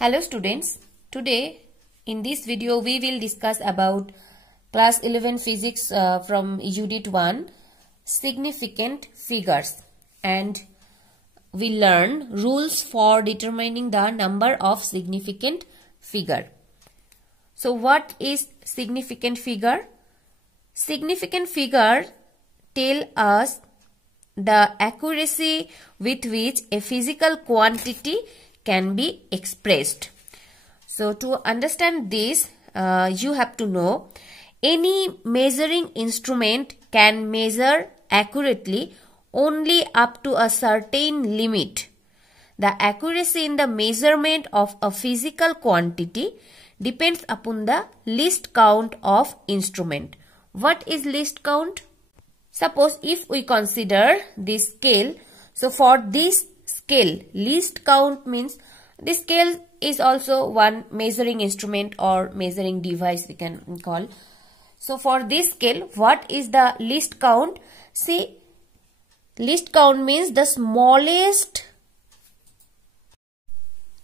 Hello students, today in this video we will discuss about class 11 physics from unit 1 significant figures, and we learn rules for determining the number of significant figure. So what is significant figure? Significant figure tell us the accuracy with which a physical quantity can be expressed. So to understand this, you have to know any measuring instrument can measure accurately only up to a certain limit. The accuracy in the measurement of a physical quantity depends upon the least count of instrument. What is least count? Suppose if we consider this scale, so for this scale, least count means this scale is also one measuring instrument or measuring device we can call. So for this scale, what is the least count? See, least count means the smallest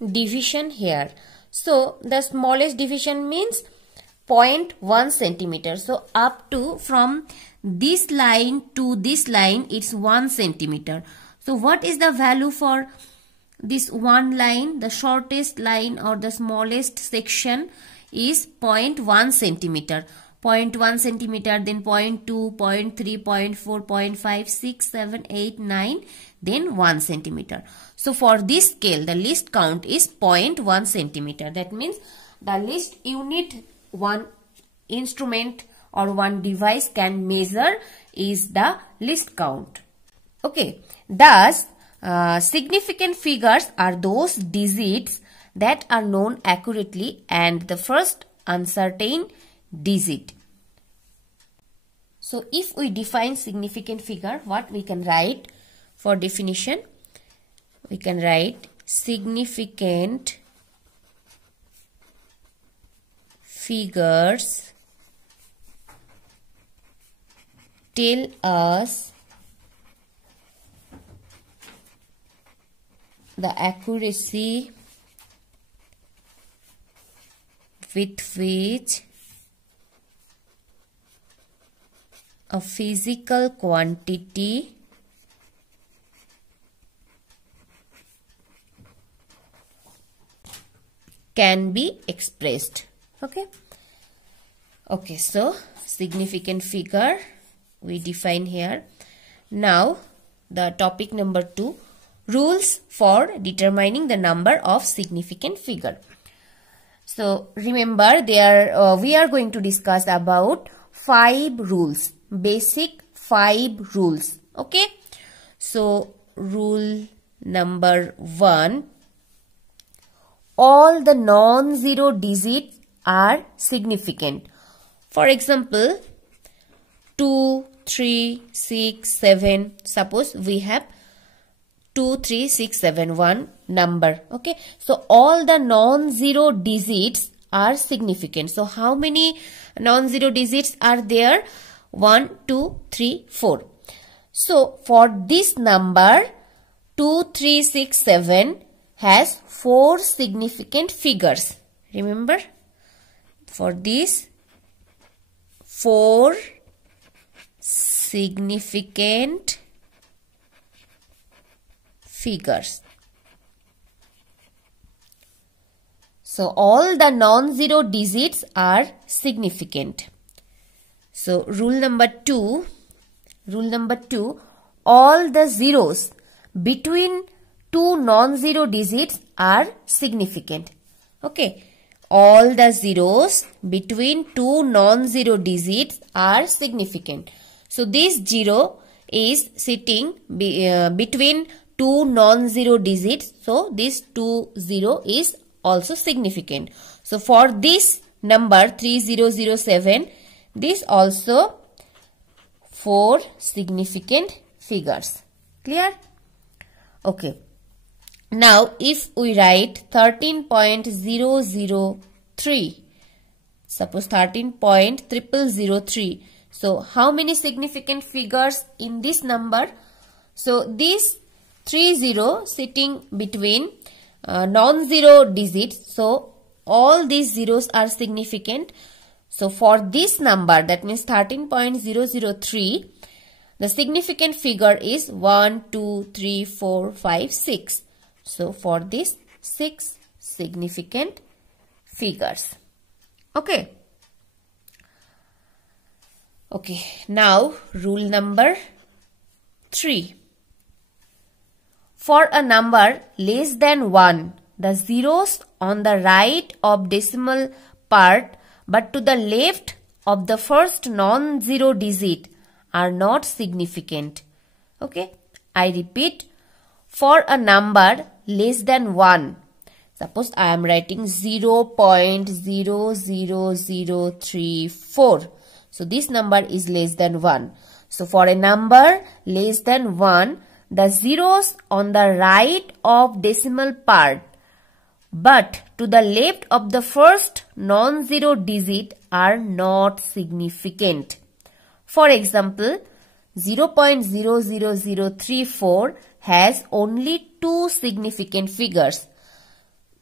division here. So the smallest division means 0.1 centimeter. So up to from this line to this line, it's 1 centimeter. So what is the value for this one line? The shortest line or the smallest section is 0.1 centimeter. 0.1 centimeter, then 0.2, 0.3, 0.4, 0.5, 6, 7, 8, 9, then 1 centimeter. So for this scale, the least count is 0.1 centimeter. That means the least unit one instrument or one device can measure is the least count. Okay, thus significant figures are those digits that are known accurately and the first uncertain digit. So if we define significant figure, what we can write for definition? We can write significant figures tell us the accuracy with which a physical quantity can be expressed. Okay, so significant figure we define here. Now the topic number 2, rules for determining the number of significant figure. So remember, there we are going to discuss about 5 rules, basic 5 rules. Okay, so rule number 1, all the non-zero digits are significant. For example, 2, 3, 6, 7. Suppose we have 2, 3, 6, 7, 1 number. Okay, so all the non-zero digits are significant. So how many non-zero digits are there? 1, 2, 3, 4. So for this number 2, 3, 6, 7 has 4 significant figures. Remember, for this 4 significant figures. So all the non-zero digits are significant. So rule number 2, all the zeros between 2 non-zero digits are significant. Okay, all the zeros between 2 non-zero digits are significant. So this 0 is sitting between 2 non-zero digits. So this 20 is also significant. So for this number 3007, this also 4 significant figures. Clear? Okay. Now if we write 13.003, suppose 13.0003. So how many significant figures in this number? So this 30 sitting between non-zero digits. So all these zeros are significant. So for this number, that means 13.003, the significant figure is 1, 2, 3, 4, 5, 6. So for this 6 significant figures. Okay. Okay. Now rule number 3. For a number less than 1, the zeros on the right of decimal part but to the left of the first non-zero digit are not significant. Okay, I repeat, for a number less than 1, suppose I am writing 0.00034. So this number is less than 1. So for a number less than 1, the zeros on the right of decimal part but to the left of the first non-zero digit are not significant. For example, 0.00034 has only 2 significant figures.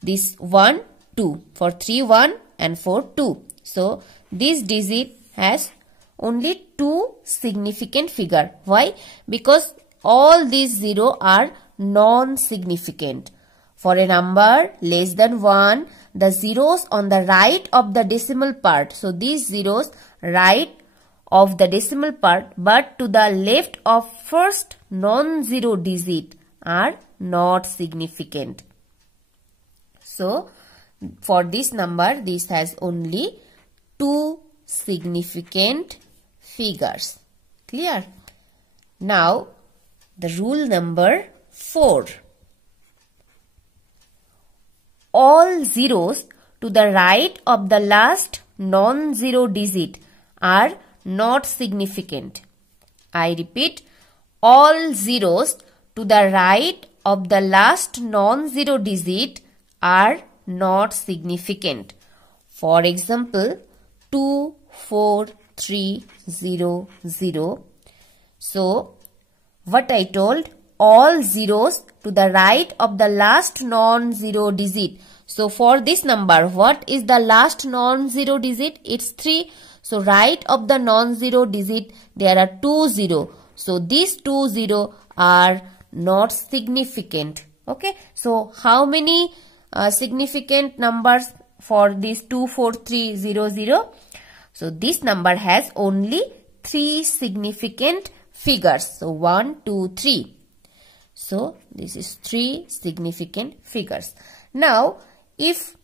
This 1, 2. For 3, 1 and 4, 2. So this digit has only 2 significant figures. Why? Because all these 0 are non-significant. For a number less than 1, the zeros on the right of the decimal part. So these zeros right of the decimal part but to the left of first non-zero digit are not significant. So for this number, this has only 2 significant figures. Clear? Now the rule number 4. All zeros to the right of the last non-zero digit are not significant. I repeat, all zeros to the right of the last non-zero digit are not significant. For example, 2, 4, 3, 0, 0. So what I told, all zeros to the right of the last non-zero digit. So for this number, what is the last non-zero digit? It's 3. So right of the non-zero digit, there are 2 0. So these 2 0 are not significant. Okay. So how many significant numbers for this 2, 4, 3, 0, 0? So this number has only 3 significant figures. So 1, 2, 3. So this is 3 significant figures. Now if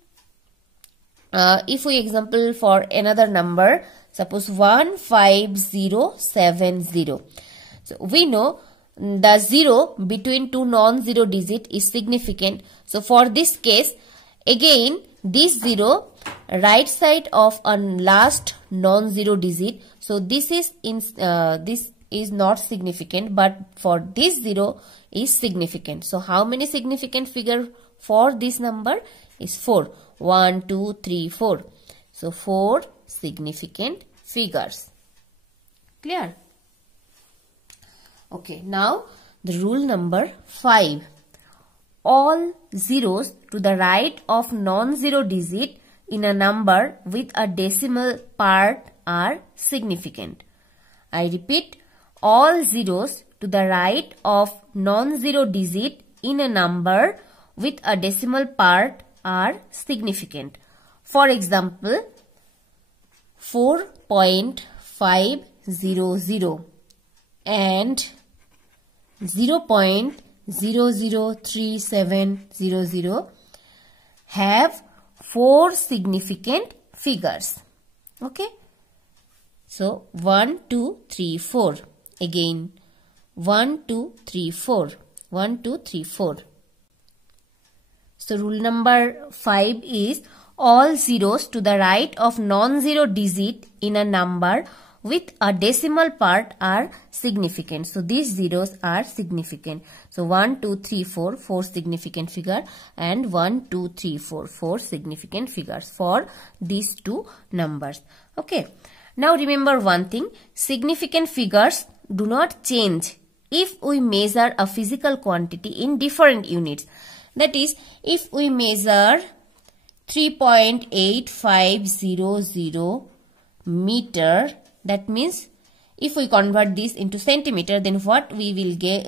we example for another number, suppose 15070. So we know the 0 between two non-zero digit is significant. So for this case, again this 0 right side of a last non-zero digit. So this is not significant, but for this 0 is significant. So how many significant figure for this number is 4. 1, 2, 3, 4. So 4 significant figures. Clear? Okay, now the rule number 5. All zeros to the right of non-zero digit in a number with a decimal part are significant. I repeat, all zeros to the right of non-zero digit in a number with a decimal part are significant. For example, 4.500 and 0.003700 have 4 significant figures. Okay. So 1, 2, 3, 4. Again 1, 2, 3, 4. 1, 2, 3, 4. So rule number 5 is all zeros to the right of non-zero digit in a number with a decimal part are significant. So these zeros are significant. So 1, 2, 3, 4, 4 significant figure, and 1, 2, 3, 4, 4 significant figures for these two numbers. Okay. Now remember one thing, significant figures do not change if we measure a physical quantity in different units. That is, if we measure 3.8500 meter, that means if we convert this into centimeter, then what we will get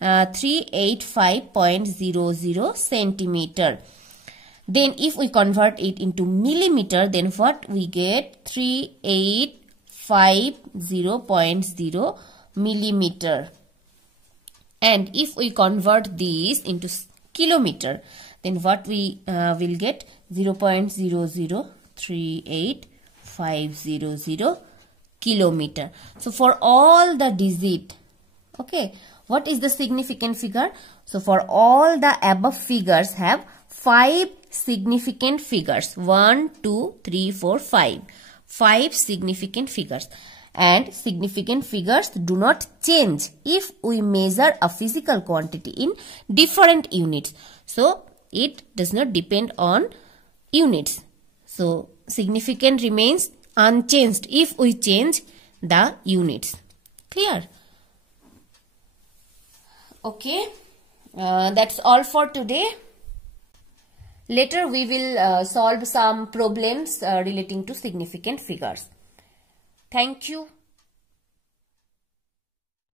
385.00 centimeter. Then if we convert it into millimeter, then what we get 3850.0 millimeter. And if we convert this into kilometer, then what we will get 0.0038500 kilometer. So for all the digit, okay, what is the significant figure? So for all the above figures have 5 significant figures. 1, 2, 3, 4, 5. 5 significant figures. And significant figures do not change if we measure a physical quantity in different units. So it does not depend on units. So significant remains unchanged if we change the units. Clear? Okay. That's all for today. Later we will solve some problems relating to significant figures. Thank you.